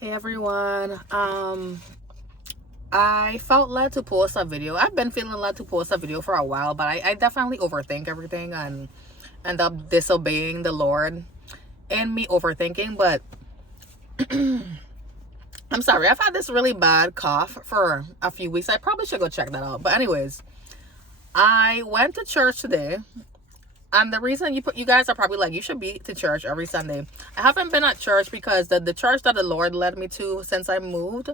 Hey everyone. I felt led to post a video. I've been feeling led to post a video for a while, but I definitely overthink everything and end up disobeying the Lord and me overthinking. But I'm sorry, I've had this really bad cough for a few weeks. I probably should go check that out. But anyways, I went to church today. And the reason you guys are probably like, you should be to church every Sunday. I haven't been at church because the church that the Lord led me to since I moved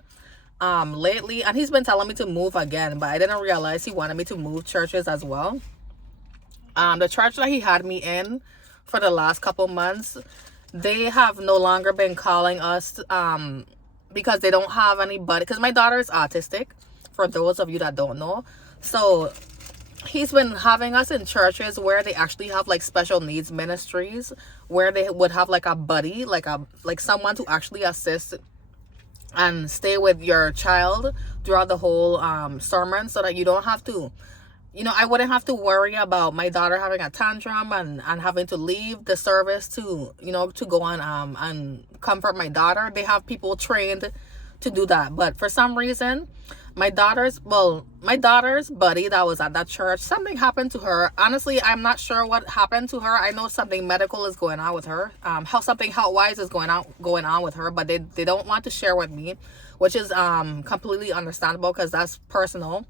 lately, and he's been telling me to move again, but I didn't realize he wanted me to move churches as well. The church that he had me in for the last couple months, they have no longer been calling us because they don't have anybody, because my daughter is autistic, for those of you that don't know. So he's been having us in churches where they actually have like special needs ministries, where they would have like a buddy, like someone to actually assist and stay with your child throughout the whole sermon, so that you don't have to, I wouldn't have to worry about my daughter having a tantrum and having to leave the service to, to go on and comfort my daughter. They have people trained to do that. But for some reason, my daughter's buddy that was at that church, something happened to her. Honestly, I'm not sure what happened to her. I know something medical is going on with her, something health wise is going on with her, but they don't want to share with me, which is completely understandable because that's personal.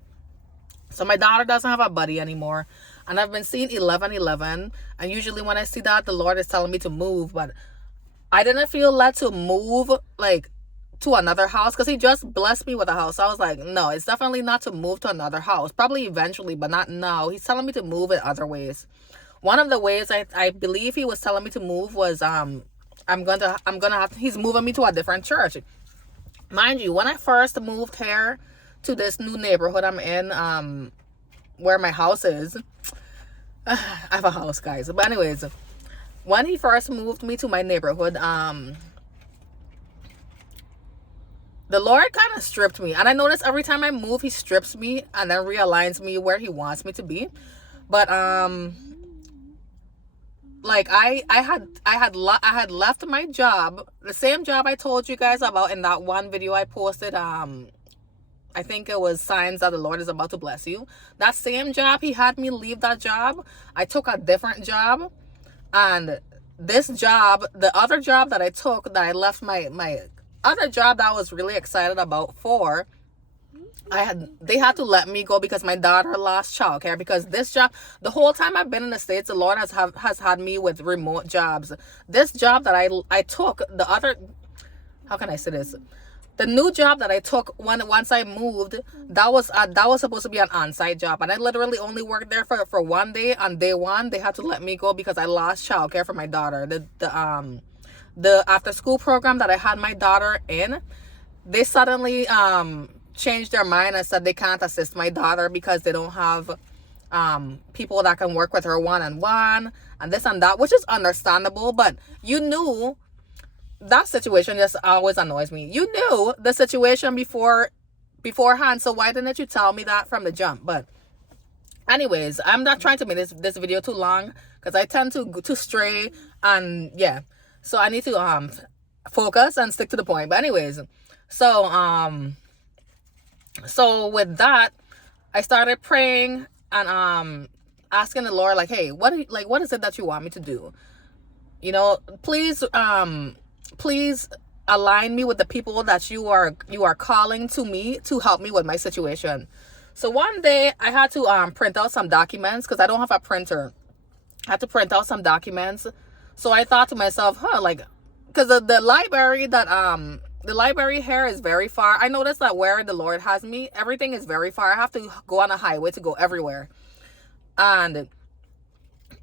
So my daughter doesn't have a buddy anymore, and I've been seeing 1111, and usually when I see that, the Lord is telling me to move, but I didn't feel led to move like to another house because he just blessed me with a house. So I was like, no, it's definitely not to move to another house, probably eventually, but not now. He's telling me to move in other ways. One of the ways I believe he was telling me to move was he's moving me to a different church. Mind you, when I first moved here to this new neighborhood I'm in, where my house is, I have a house, guys, but anyways, when he first moved me to my neighborhood, the Lord kind of stripped me. And I notice every time I move, he strips me and then realigns me where he wants me to be. But like I had left my job, the same job I told you guys about in that one video I posted. I think it was signs that the Lord is about to bless you. That same job, he had me leave that job. I took a different job, and this job, the other job that I took, that I left my other job that I was really excited about for, they had to let me go because my daughter lost childcare. Because this job, the whole time I've been in the States, the Lord has had me with remote jobs. This job that I took, how can I say this? The new job that I took once I moved, that was supposed to be an on-site job, and I literally only worked there for one day. On day one, they had to let me go because I lost childcare for my daughter. The after school program that I had my daughter in, they suddenly changed their mind and said they can't assist my daughter because they don't have people that can work with her one-on-one and this and that, which is understandable. But you knew that situation just always annoys me. You knew the situation beforehand, so why didn't you tell me that from the jump? But anyways, I'm not trying to make this video too long because I tend to stray, and yeah, so I need to focus and stick to the point. But anyways, so with that, I started praying and asking the Lord, like, hey, what is it that you want me to do? Please align me with the people that you are calling to me to help me with my situation. So one day I had to print out some documents because I don't have a printer. I had to print out some documents. So I thought to myself, because the library here is very far. I noticed that where the Lord has me, everything is very far. I have to go on a highway to go everywhere. And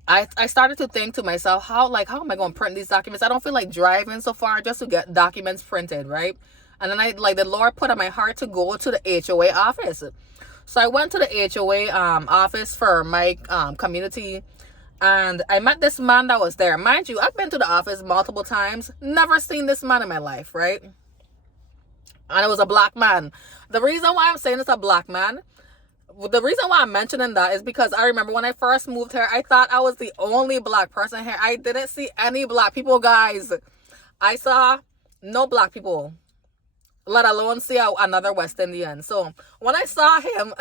I started to think to myself, how am I going to print these documents? I don't feel like driving so far just to get documents printed, right? And then the Lord put on my heart to go to the HOA office. So I went to the HOA office for my community, and I met this man that was there. Mind you, I've been to the office multiple times, never seen this man in my life, right? And it was a black man. The reason why I'm saying it's a black man, the reason why I'm mentioning that is because I remember when I first moved here, I thought I was the only black person here. I didn't see any black people, guys. I saw no black people. let alone see another West Indian. So when I saw him,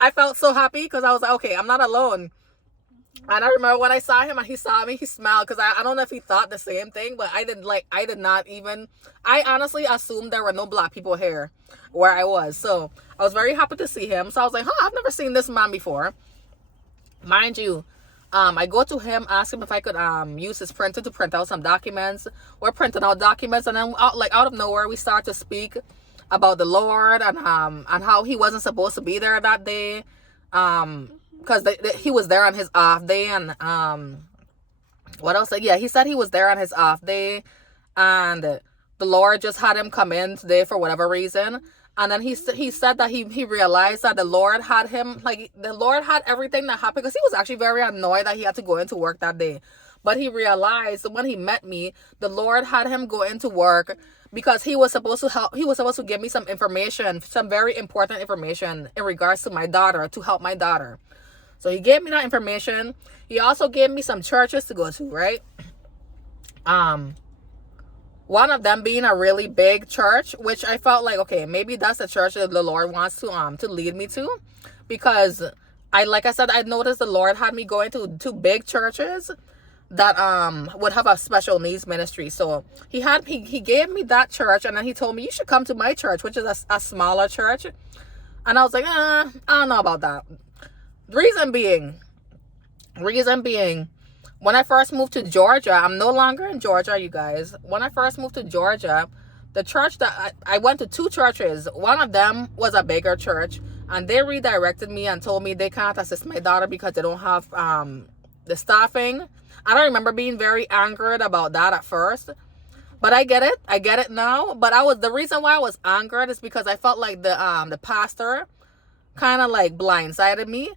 I felt so happy because I was like, okay, I'm not alone. And I remember when I saw him and he saw me, he smiled because I don't know if he thought the same thing, but I did not even, I honestly assumed there were no black people here where I was. So I was very happy to see him. So I was like, I've never seen this man before. Mind you, I go to him, ask him if I could use his printer to print out some documents. We're printing out documents, and then out of nowhere we start to speak about the Lord and how he wasn't supposed to be there that day, because he was there on his off day. And what else? Yeah, he said he was there on his off day, and the Lord just had him come in today for whatever reason. And then he said that he realized that the Lord had him, like, the Lord had everything that happened, because he was actually very annoyed that he had to go into work that day. But he realized when he met me, the Lord had him go into work because he was supposed to help. He was supposed to give me some information, some very important information in regards to my daughter, to help my daughter. So he gave me that information. He also gave me some churches to go to, right? One of them being a really big church, which I felt like, okay, maybe that's the church that the Lord wants to lead me to, because like I said, I noticed the Lord had me going to big churches that would have a special needs ministry. So he gave me that church, and then he told me, you should come to my church, which is a smaller church. And I was like, I don't know about that. Reason being, when I first moved to Georgia, I'm no longer in Georgia, you guys. When I first moved to Georgia, the church that I went to 2 churches. One of them was a bigger church, and they redirected me and told me they can't assist my daughter because they don't have the staffing. I don't remember being very angered about that at first, but I get it now. But the reason why I was angered is because I felt like the pastor kind of like blindsided me.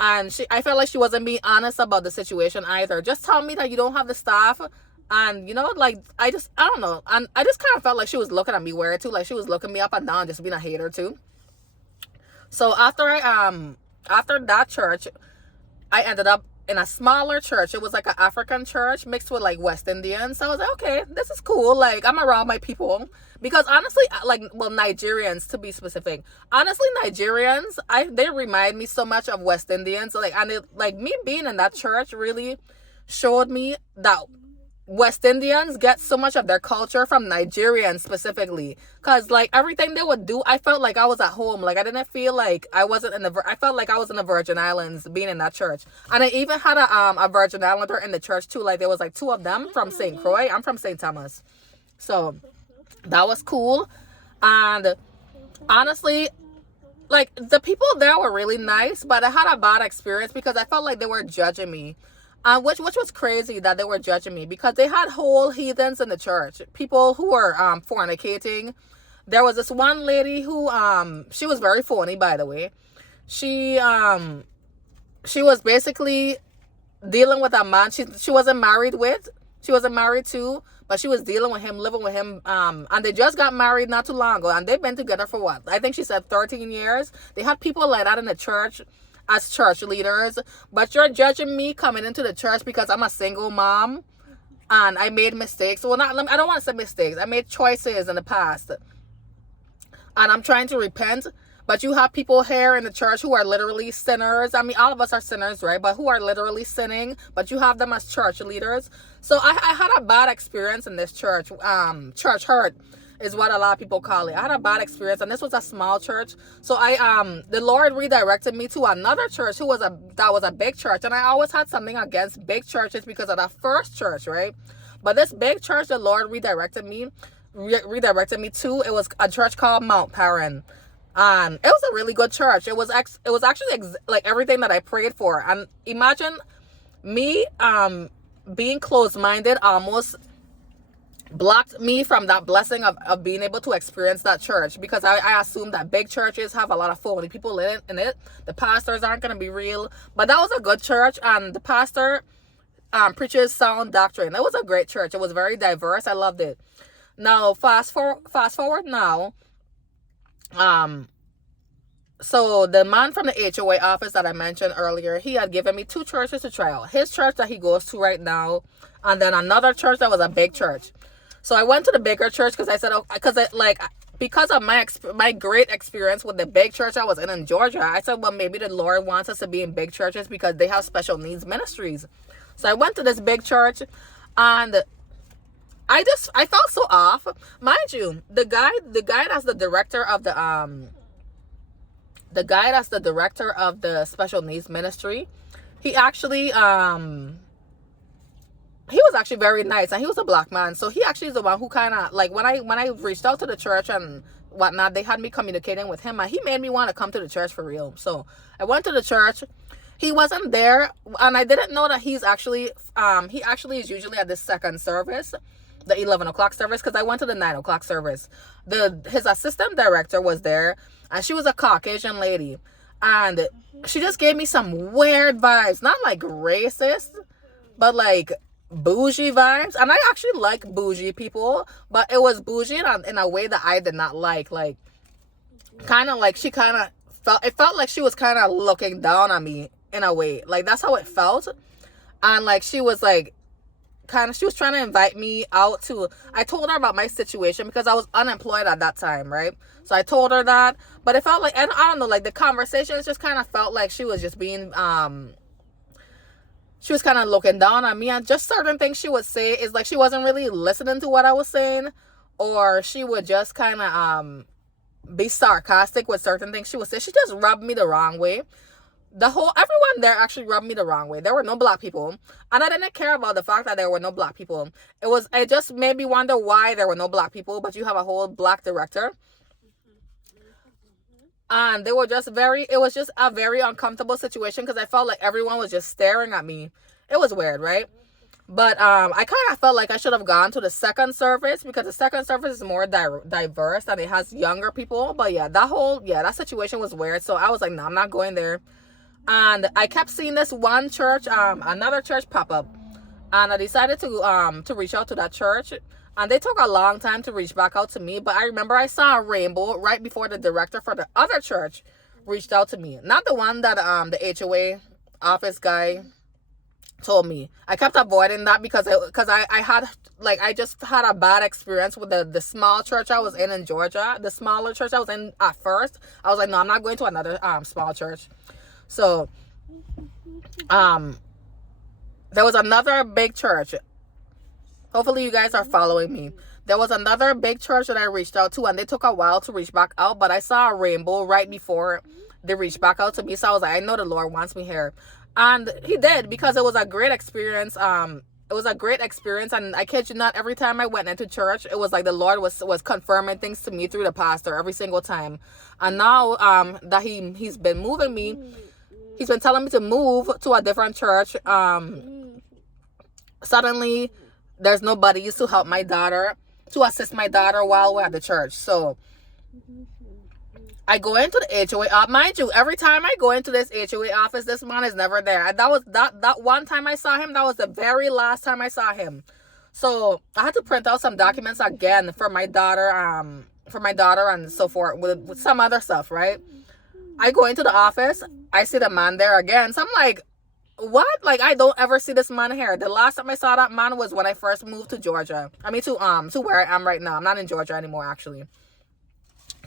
And I felt like she wasn't being honest about the situation either. Just tell me that you don't have the staff. And, like, I don't know. And I just kind of felt like she was looking at me weird too. Like, she was looking me up and down, just being a hater too. So after that church, I ended up in a smaller church. It was like an African church mixed with like West Indian. So I was like, okay, this is cool. Like, I'm around my people. Because honestly, Nigerians, to be specific. Honestly, Nigerians, they remind me so much of West Indians. Me being in that church really showed me that West Indians get so much of their culture from Nigerians specifically. Because, like, everything they would do, I felt like I was at home. Like, I didn't feel like I wasn't I felt like I was in the Virgin Islands being in that church. And I even had a Virgin Islander in the church, too. Like, there was, like, 2 of them from St. Croix. I'm from St. Thomas. So that was cool. And honestly, like, the people there were really nice, but I had a bad experience because I felt like they were judging me. Which was crazy that they were judging me, because they had whole heathens in the church, people who were fornicating. There was this one lady who she was very phony, by the way. She was basically dealing with a man she wasn't married with. She wasn't married to, but she was dealing with him, living with him. And they just got married not too long ago, and they've been together for what? I think she said 13 years. They had people like that in the church as church leaders. But you're judging me coming into the church because I'm a single mom and I made mistakes. Well, I don't want to say mistakes. I made choices in the past, and I'm trying to repent. But you have people here in the church who are literally sinners. I mean, all of us are sinners, right? But who are literally sinning. But you have them as church leaders. So I had a bad experience in this church. Church hurt is what a lot of people call it. I had a bad experience, and this was a small church. So the Lord redirected me to another church that was a big church. And I always had something against big churches because of that first church, right? But this big church, the Lord redirected me to. It was a church called Mount Paran. And it was a really good church. It was actually like everything that I prayed for. And imagine me being closed-minded almost blocked me from that blessing of being able to experience that church, because I assume that big churches have a lot of phony people in it. The pastors aren't going to be real. But that was a good church, and the pastor preaches sound doctrine. It was a great church. It was very diverse. I loved it. Now, fast forward now. So the man from the HOA office that I mentioned earlier, he had given me 2 churches to try out. His church that he goes to right now, and then another church that was a big church. So I went to the bigger church because I said, because of my great experience with the big church I was in Georgia, I said, well, maybe the Lord wants us to be in big churches because they have special needs ministries. So I went to this big church, and I felt so off. Mind you, the guy that's the director of the special needs ministry, he actually he was actually very nice, and he was a black man. So he actually is the one who kind of, like, when I reached out to the church and whatnot, they had me communicating with him, and he made me want to come to the church for real. So I went to the church. He wasn't there, and I didn't know that he actually is usually at the second service, the 11 o'clock service, because I went to the 9 o'clock service. His assistant director was there, and she was a Caucasian lady, and she just gave me some weird vibes, not like racist, but like bougie vibes. And I actually like bougie people, but it was bougie in a way that I did not like kind of like she kind of felt like she was kind of looking down on me in a way. Like, that's how it felt. And like, she was like she was trying to invite me out to, I told her about my situation because I was unemployed at that time, right? So I told her that, but it felt like, and I don't know, like the conversations just kind of felt like she was just being she was kind of looking down on me, and just certain things she would say is like she wasn't really listening to what I was saying, or she would just kind of be sarcastic with certain things she would say. She just rubbed me the wrong way. Everyone there actually rubbed me the wrong way. There were no black people, and I didn't care about the fact that there were no black people. It just made me wonder why there were no black people, but you have a whole black director. And it was just a very uncomfortable situation because I felt like everyone was just staring at me. It was weird, right? But I kind of felt like I should have gone to the second service because the second service is more diverse and it has younger people. But yeah, that situation was weird. So I was like, no, I'm not going there. And I kept seeing this one church, another church pop up, and I decided to reach out to that church. And they took a long time to reach back out to me. But I remember I saw a rainbow right before the director for the other church reached out to me. Not the one that the HOA office guy told me. I kept avoiding that because I just had a bad experience with the small church I was in Georgia. The smaller church I was in at first. I was like, no, I'm not going to another small church. So there was another big church. Hopefully you guys are following me. There was another big church that I reached out to, and they took a while to reach back out, but I saw a rainbow right before they reached back out to me. So I was like, I know the Lord wants me here. And he did, because it was a great experience. It was a great experience, and I kid you not, every time I went into church, it was like the Lord was confirming things to me through the pastor every single time. And now that he's been moving me, he's been telling me to move to a different church. Suddenly there's nobody to help my daughter, to assist my daughter while we're at the church. So I go into the HOA. Mind you, every time I go into this HOA office, this man is never there. And that one time I saw him, that was the very last time I saw him. So I had to print out some documents again for my daughter and so forth with some other stuff, right? I go into the office, I see the man there again. So I'm like, what? Like, I don't ever see this man here. The last time I saw that man was when I first moved to Georgia. I mean, to where I am right now. I'm not in Georgia anymore, actually.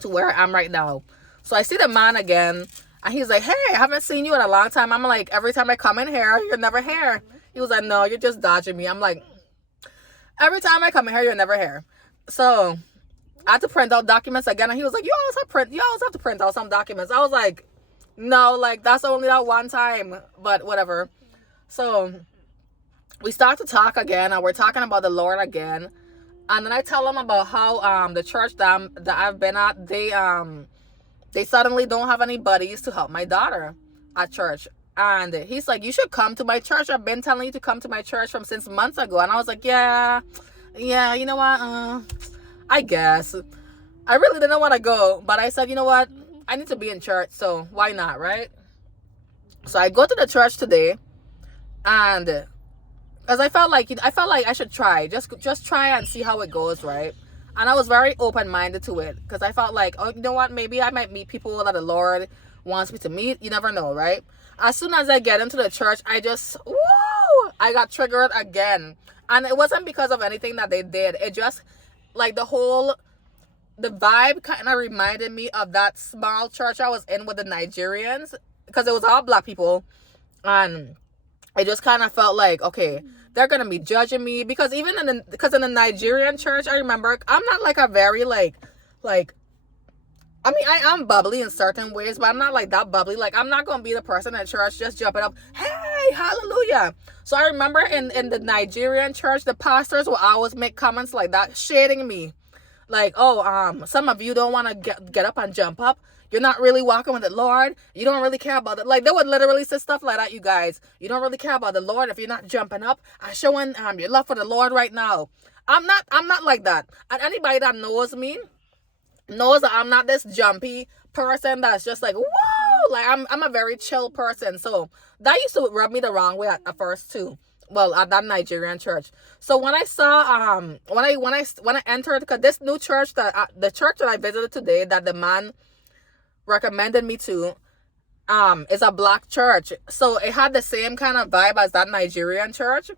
To where I am right now. So I see the man again, and he's like, hey, I haven't seen you in a long time. I'm like, every time I come in here, you're never here. He was like, no, you're just dodging me. I'm like, every time I come in here, you're never here. So I had to print out documents again, and he was like, you always have to print out some documents. I was like, no, like, that's only that one time, but whatever. So we start to talk again, and we're talking about the Lord again. And then I tell him about how the church that I've been at, they suddenly don't have any buddies to help my daughter at church. And he's like, you should come to my church. I've been telling you to come to my church since months ago. And I was like, yeah, you know what? I guess. I really didn't want to go, but I said, you know what? I need to be in church, so why not, right? So I go to the church today, and because I felt like I should try, just try and see how it goes, right? And I was very open-minded to it, because I felt like, oh, you know what? Maybe I might meet people that the Lord wants me to meet. You never know, right? As soon as I get into the church, I got triggered again. And it wasn't because of anything that they did. It just, like, the whole the vibe kind of reminded me of that small church I was in with the Nigerians, because it was all black people, and I just kind of felt like, okay, they're gonna be judging me, because even in the Nigerian church, I remember I'm not like a very like I mean, I am bubbly in certain ways, but I'm not like that bubbly. Like, I'm not gonna be the person at church just jumping up, hey, hallelujah. So I remember in the Nigerian church, the pastors will always make comments like that, shading me. Like, oh, some of you don't want to get up and jump up. You're not really walking with the Lord. You don't really care about it. Like, they would literally say stuff like that, you guys. You don't really care about the Lord if you're not jumping up and showing your love for the Lord right now. I'm not like that. And anybody that knows me knows that I'm not this jumpy person that's just like, whoa, like I'm a very chill person. So that used to rub me the wrong way at first too. Well, at that Nigerian church. So when I saw when I entered, because this new church that the church that I visited today, that the man recommended me to, is a black church. So it had the same kind of vibe as that Nigerian church.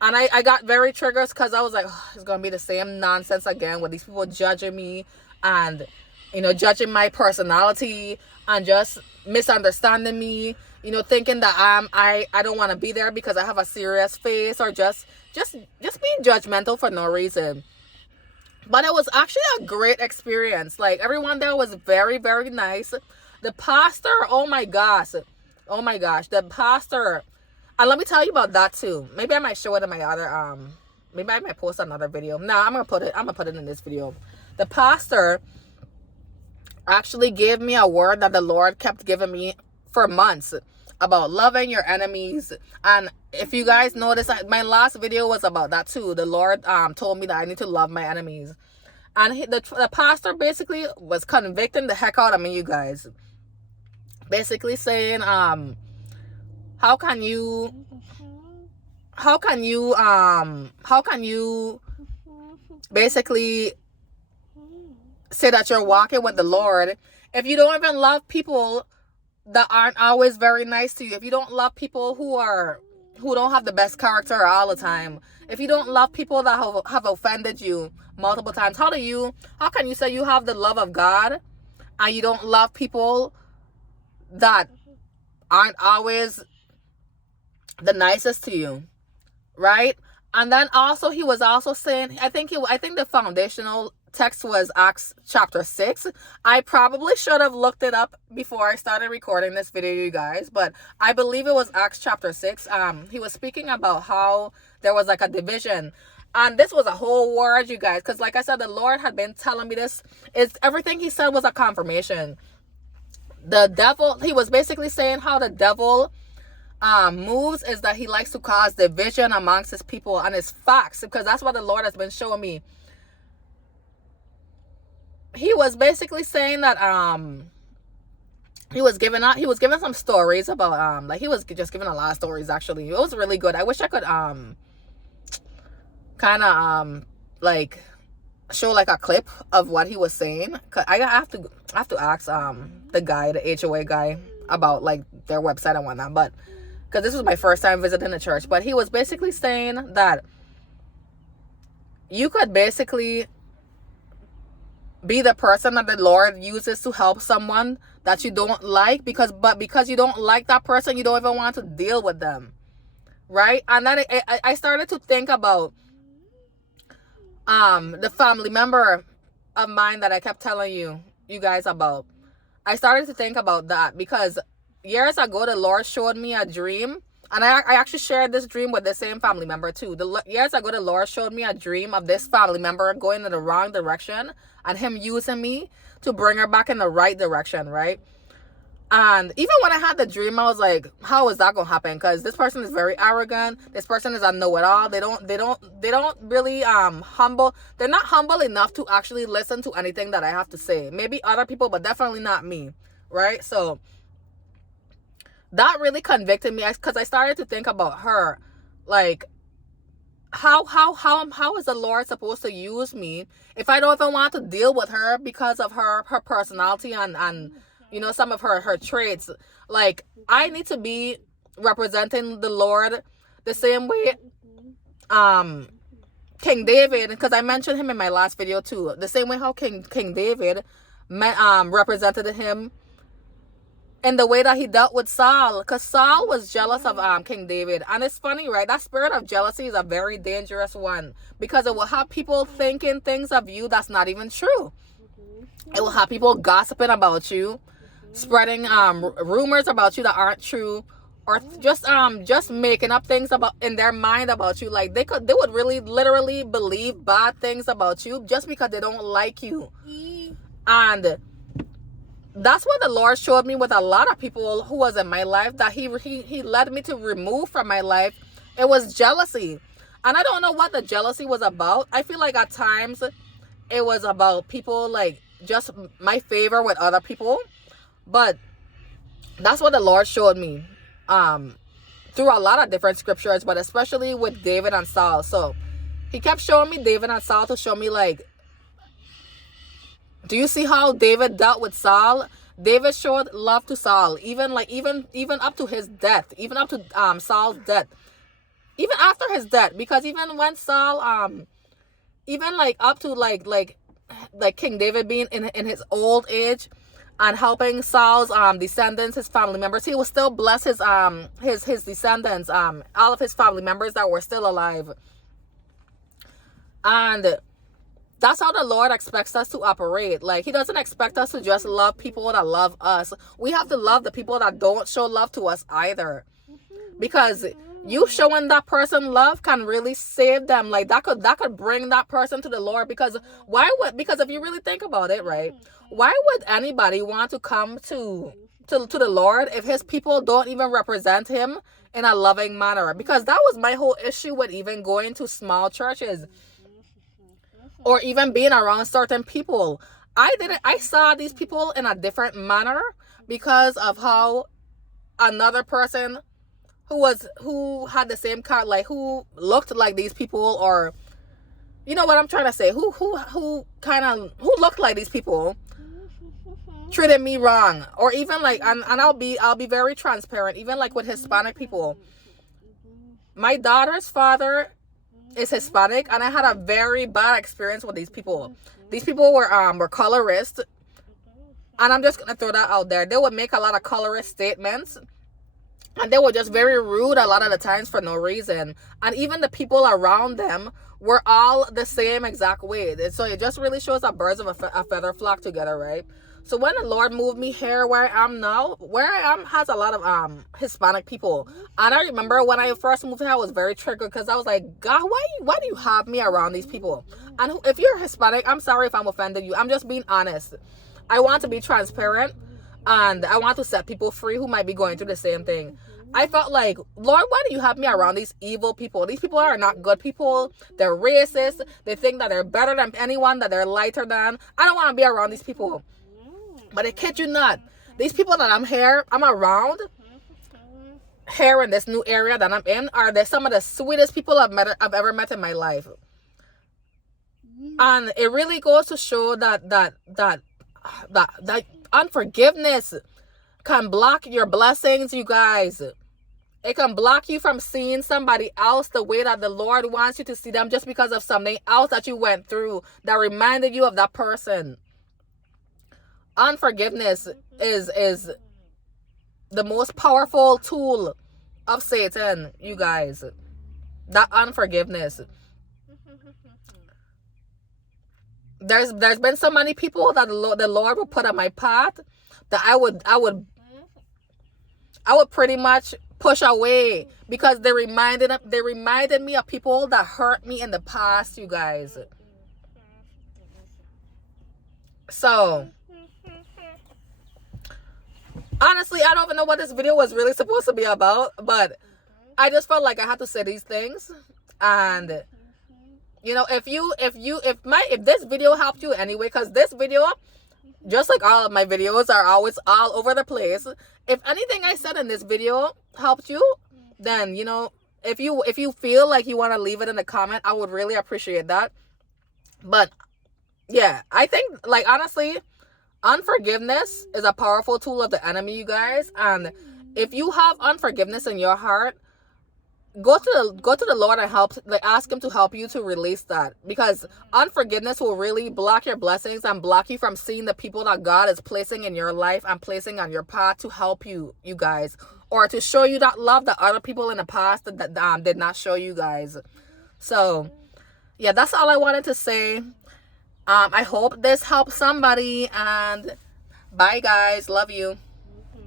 And I got very triggered, because I was like, oh, it's gonna be the same nonsense again with these people judging me, and judging my personality, and just misunderstanding me, thinking that I don't want to be there because I have a serious face, or just being judgmental for no reason. But it was actually a great experience. Like, everyone there was very, very nice. The pastor, oh my gosh, the pastor. And let me tell you about that too. Maybe I might show it in my other maybe I might post another video. No, I'm gonna put it in this video. The pastor actually gave me a word that the Lord kept giving me for months, about loving your enemies. And if you guys notice, my last video was about that too. The Lord told me that I need to love my enemies. And the pastor basically was convicting the heck out of me, you guys. Basically saying, how can you basically say that you're walking with the Lord if you don't even love people that aren't always very nice to you? If you don't love people who don't have the best character all the time, if you don't love people that have offended you multiple times, how can you say you have the love of God and you don't love people that aren't always the nicest to you, right? And then also, he was also saying, I think the foundational text was Acts chapter 6. I probably should have looked it up before I started recording this video, you guys, but I believe it was Acts chapter 6. He was speaking about how there was like a division, and this was a whole word, you guys, because like I said, the Lord had been telling me this. Everything he said was a confirmation. The devil, he was basically saying how the devil moves is that he likes to cause division amongst his people, and it's facts, because that's what the Lord has been showing me. He was basically saying that he was giving some stories about like he was just giving a lot of stories. Actually, it was really good. I wish I could kind of like show like a clip of what he was saying, cause I have to ask the guy, the HOA guy, about like their website and whatnot, but because this was my first time visiting the church. But he was basically saying that you could basically be the person that the Lord uses to help someone that you don't like, because you don't like that person, you don't even want to deal with them, right? And then I started to think about the family member of mine that I kept telling you guys about. I started to think about that because years ago the Lord showed me a dream, and I actually shared this dream with the same family member too. Years ago the Lord showed me a dream of this family member going in the wrong direction and him using me to bring her back in the right direction, right? And even when I had the dream, I was like, how is that gonna happen? Because this person is very arrogant. This person is a know-it-all. They don't really humble. They're not humble enough to actually listen to anything that I have to say. Maybe other people, but definitely not me, right? So that really convicted me, because I started to think about her, like how is the Lord supposed to use me if I don't even want to deal with her because of her personality and you know, some of her traits. Like, I need to be representing the Lord the same way King David, because I mentioned him in my last video too. The same way how King David represented him in the way that he dealt with Saul, because Saul was jealous of King David. And it's funny, right? That spirit of jealousy is a very dangerous one, because it will have people thinking things of you that's not even true. It will have people gossiping about you, spreading rumors about you that aren't true, or just making up things about in their mind about you. Like they would really literally believe bad things about you just because they don't like you. And that's what the Lord showed me with a lot of people who was in my life, that he led me to remove from my life. It was jealousy. And I don't know what the jealousy was about. I feel like at times it was about people, like just my favor with other people. But that's what the Lord showed me through a lot of different scriptures, but especially with David and Saul. So he kept showing me David and Saul to show me, like, do you see how David dealt with Saul? David showed love to Saul, even up to his death, even up to Saul's death, even after his death, because even when Saul even like up to like King David being in his old age and helping Saul's descendants, his family members, he would still bless his descendants, all of his family members that were still alive. And that's how the Lord expects us to operate. Like, he doesn't expect us to just love people that love us. We have to love the people that don't show love to us either, because you showing that person love can really save them. Like, that could bring that person to the Lord. Because if you really think about it, right, why would anybody want to come to the Lord if his people don't even represent him in a loving manner? Because that was my whole issue with even going to small churches or even being around certain people. I saw these people in a different manner because of how another person who had the same kind, like who looked like these people, or you know what I'm trying to say, who looked like these people treated me wrong. Or even like, and I'll be very transparent, even like with Hispanic people. My daughter's father is Hispanic, and I had a very bad experience with these people. These people were colorist, and I'm just gonna throw that out there. They would make a lot of colorist statements, and they were just very rude a lot of the times for no reason. And even the people around them were all the same exact way. So it just really shows that birds of a feather flock together, right? So when the Lord moved me here where I am now, where I am has a lot of Hispanic people. And I remember when I first moved here, I was very triggered, because I was like, God, why do you have me around these people? And if you're Hispanic, I'm sorry if I'm offended you. I'm just being honest. I want to be transparent, and I want to set people free who might be going through the same thing. I felt like, Lord, why do you have me around these evil people? These people are not good people. They're racist. They think that they're better than anyone, that they're lighter than. I don't want to be around these people. But I kid you not, these people that I'm around here in this new area that I'm in, are some of the sweetest people I've ever met in my life. And it really goes to show that unforgiveness can block your blessings, you guys. It can block you from seeing somebody else the way that the Lord wants you to see them, just because of something else that you went through that reminded you of that person. Unforgiveness is the most powerful tool of Satan, you guys. That unforgiveness. There's been so many people that the Lord will put on my path that I would pretty much push away, because they reminded me of people that hurt me in the past, you guys. So honestly, I don't even know what this video was really supposed to be about, but I just felt like I had to say these things. And you know, if this video helped you anyway, because this video, just like all of my videos, are always all over the place. If anything I said in this video helped you, then, you know, if you feel like you want to leave it in the comment, I would really appreciate that. But yeah, I think, like, honestly, unforgiveness is a powerful tool of the enemy, you guys. And if you have unforgiveness in your heart, go to the Lord and help, like, ask him to help you to release that, because unforgiveness will really block your blessings and block you from seeing the people that God is placing in your life and placing on your path to help you guys, or to show you that love that other people in the past that did not show you guys. So yeah, that's all I wanted to say. I hope this helps somebody, and bye guys, love you.